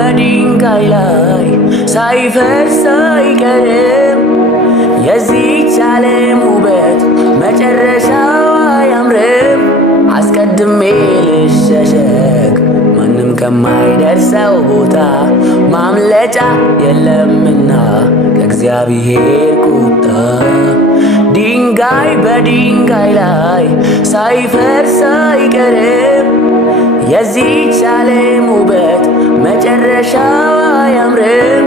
በድንጋይ ላይ ሳይፈርስ አይቀርም። የዚህች ዓለም ውበት መጨረሻው አያምርም። አስቀድሜ ልሸሸግ ማንም ከማይደርሰው ቦታ ማምለጫ የለምና ከእግዚአብሔር ቁጣ። ድንጋይ በድንጋይ ላይ ሳይፈርስ አይቀርም። የዚህች ዓለም ውበት መጨረሻው አያምርም።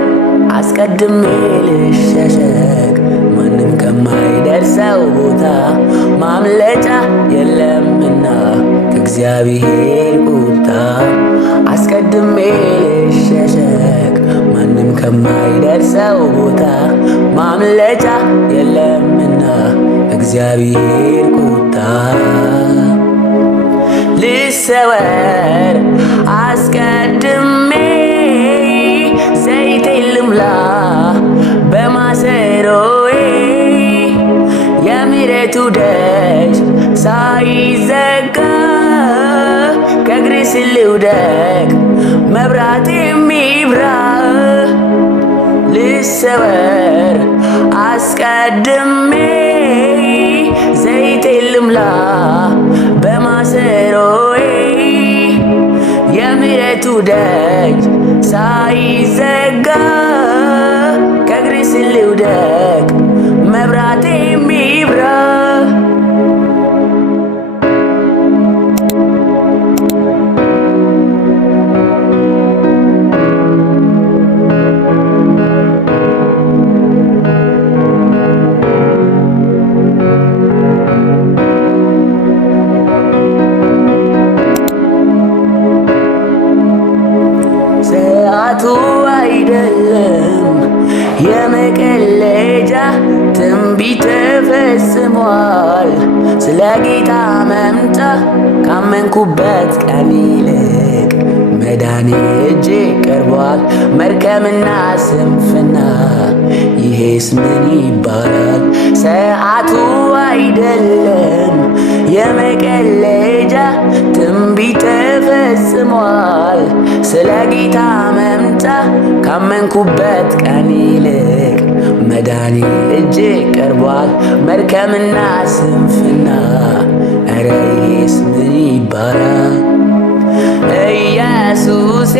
አስቀድሜ ልሸሸግ ማንም ከማይደርሰው ቦታ ማምለጫ የለምና ከእግዚአብሔር ቁጣ። አስቀድሜ ልሸሸግ ማንም ከማይደርሰው ቦታ ማምለጫ የለምና ከእግዚአብሔር ቁጣ። ልሰወር አስቀድሜ ዘይቴን ልምላ በማሰሮዬ የምሕረቱ ደጅ ሳይዘጋ ከእግሬ ስር ልውደቅ መብራቴ የሚብራ። ልሰወር አስቀድሜ ዘይቴን ልምላ በማሰሮዬ የምሕረቱ ደጅ ሳይዘጋ ከእግሬ ስር ልውደቅ መብራቴ የሚብራ። ሰዓቱ አይደለም የመቀለጃ ትንቢት ተፈጽሟል። ስለ ጌታ መምጫ ካመንኩበት ቀን ይልቅ መዳኔ እጄ ቀርቧል። መርከምና ስንፍና ይሄስ ምን ይባላል? ሰዓቱ አይደለም የመቀለጃ ትንቢት ተፈጽሟል። ስለ ጌታ መምጫ ካመንኩበት ቀን ይልቅ መዳኔ እጄ ቀርቧል። መርከምና ስንፍና ኧረ ይሄስ ምን ይባላል? ኢየሱሴ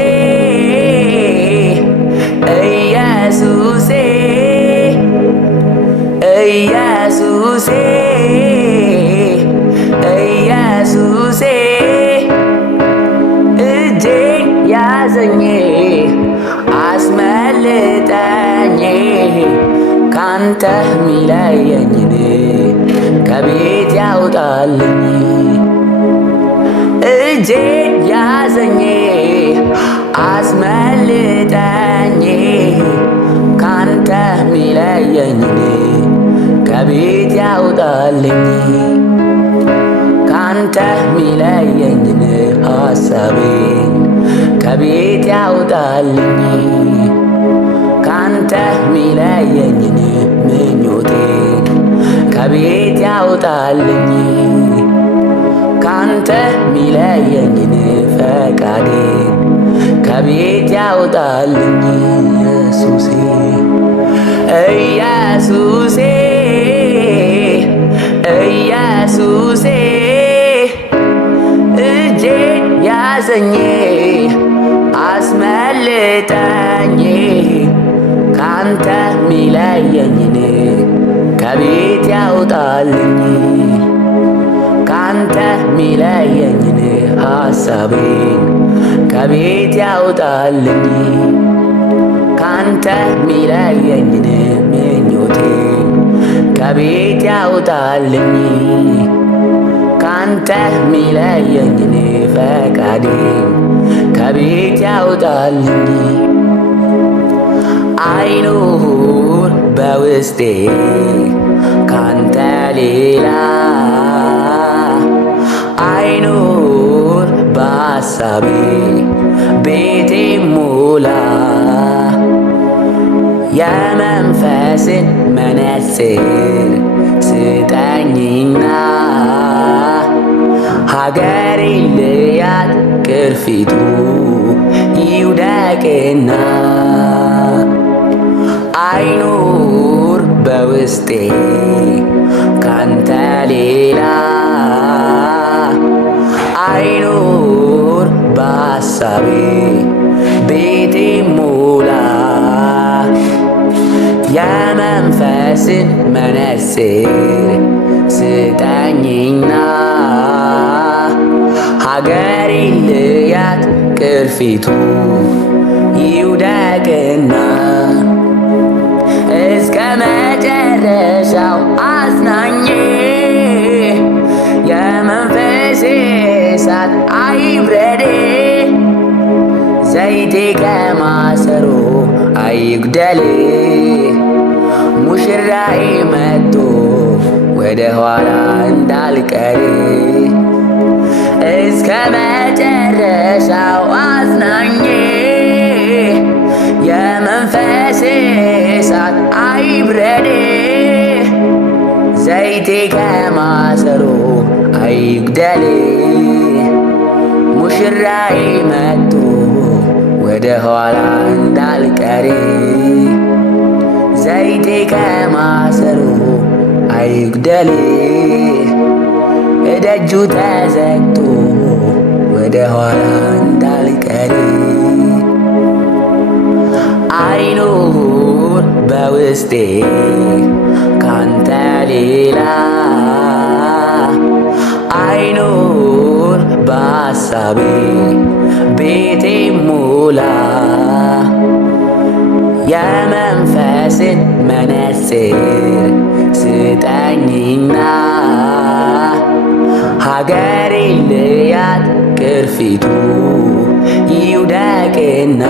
ኢየሱሴ ኢየሱሴ ኢየሱሴ እጄ ያዘኝ አስመልጠኝ ካንተ ሚለየኝን ከቤት ያውጣልኝ። እጄ ያዘኝ አስመልጠኝ ካንተ ሚለየኝን ከቤት ያውጣልኝ። ካንተ ሚለየኝን ሐሳቤን ከቤት ያውጣልኝ። ካንተ ሚለየኝን ምኞቴን ከቤት ያውጣልኝ። ካንተ ሚለየኝን ፈቃዴን ከቤት ያውጣልኝ። ኢየሱሴ ኢየሱሴ ኢየሱሴ እጄ ያዘኝ አስመልጠኝ ካንተ ሚለየኝን ከቤት ያውጣልኝ። ካንተ ሚለየኝን ሐሳቤን ከቤት ያውጣልኝ። ካንተ ሚለየኝን ምኞቴን ከቤት ያውጣልኝ። ካንተ ሚለየኝን ፈቃዴን ከቤት ያውጣልኝ። አይኑር በውስጤ ካንተ ሌላ አይኑር በሐሳቤ ቤቴ ሙላ። የመንፈስን መነጽር ስጠኝና ሀገሬን ልያት ቅርፊቱ ይውደቅና አይኑር በውስጤ ካንተ ሌላ አይኑር በሐሳቤ ቤቴ ሙላ የመንፈስን መነጽር ስጠኝና ሀገሬን ልያት ቅርፊቱ ይውደቅና እስከ መጨረሻው አጽናኜ የመንፈሴ እሳት አይብረዴ ዘይቴ ከማሰሮ አይጉደል ሙሽራዬ መጥቶ ወደ ኋላ እንዳልቀር እስከ መጨረሻው አጽናኜ የመንፈሴ እሳት አይብረዴ ዘይቴ ከማሰሮ አይጉደል ሙሽራዬ መጥቶ ወደ ኋላ እንዳልቀር ዘይቴ ከማሰሮ አይጉደል እደጁ ተዘግቶ ወደ ኋላ እንዳልቀር አይኑር በውስጤ ካንተ ሌላ አይኑር በሐሳቤ ቤቴ ሙላ የመንፈስን መነጽር ስጠኝና ሀገሬን ልያት ቅርፊቱ ይውደቅና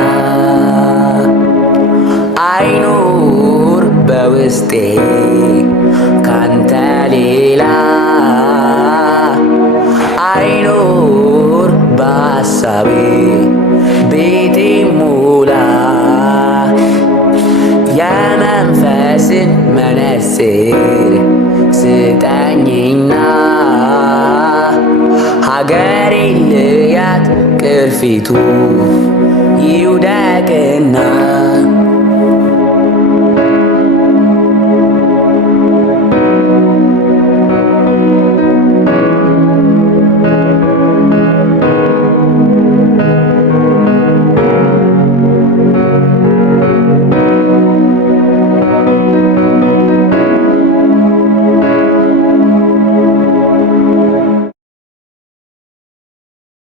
አይኑር በውስጤ ካንተ ሌላ አይኑር በሐሳቤ ቤቴ ሙላ የመንፈስን መነጽር ስጠኝና ሀገሬን ልያት ቅርፊቱ ይውደቅና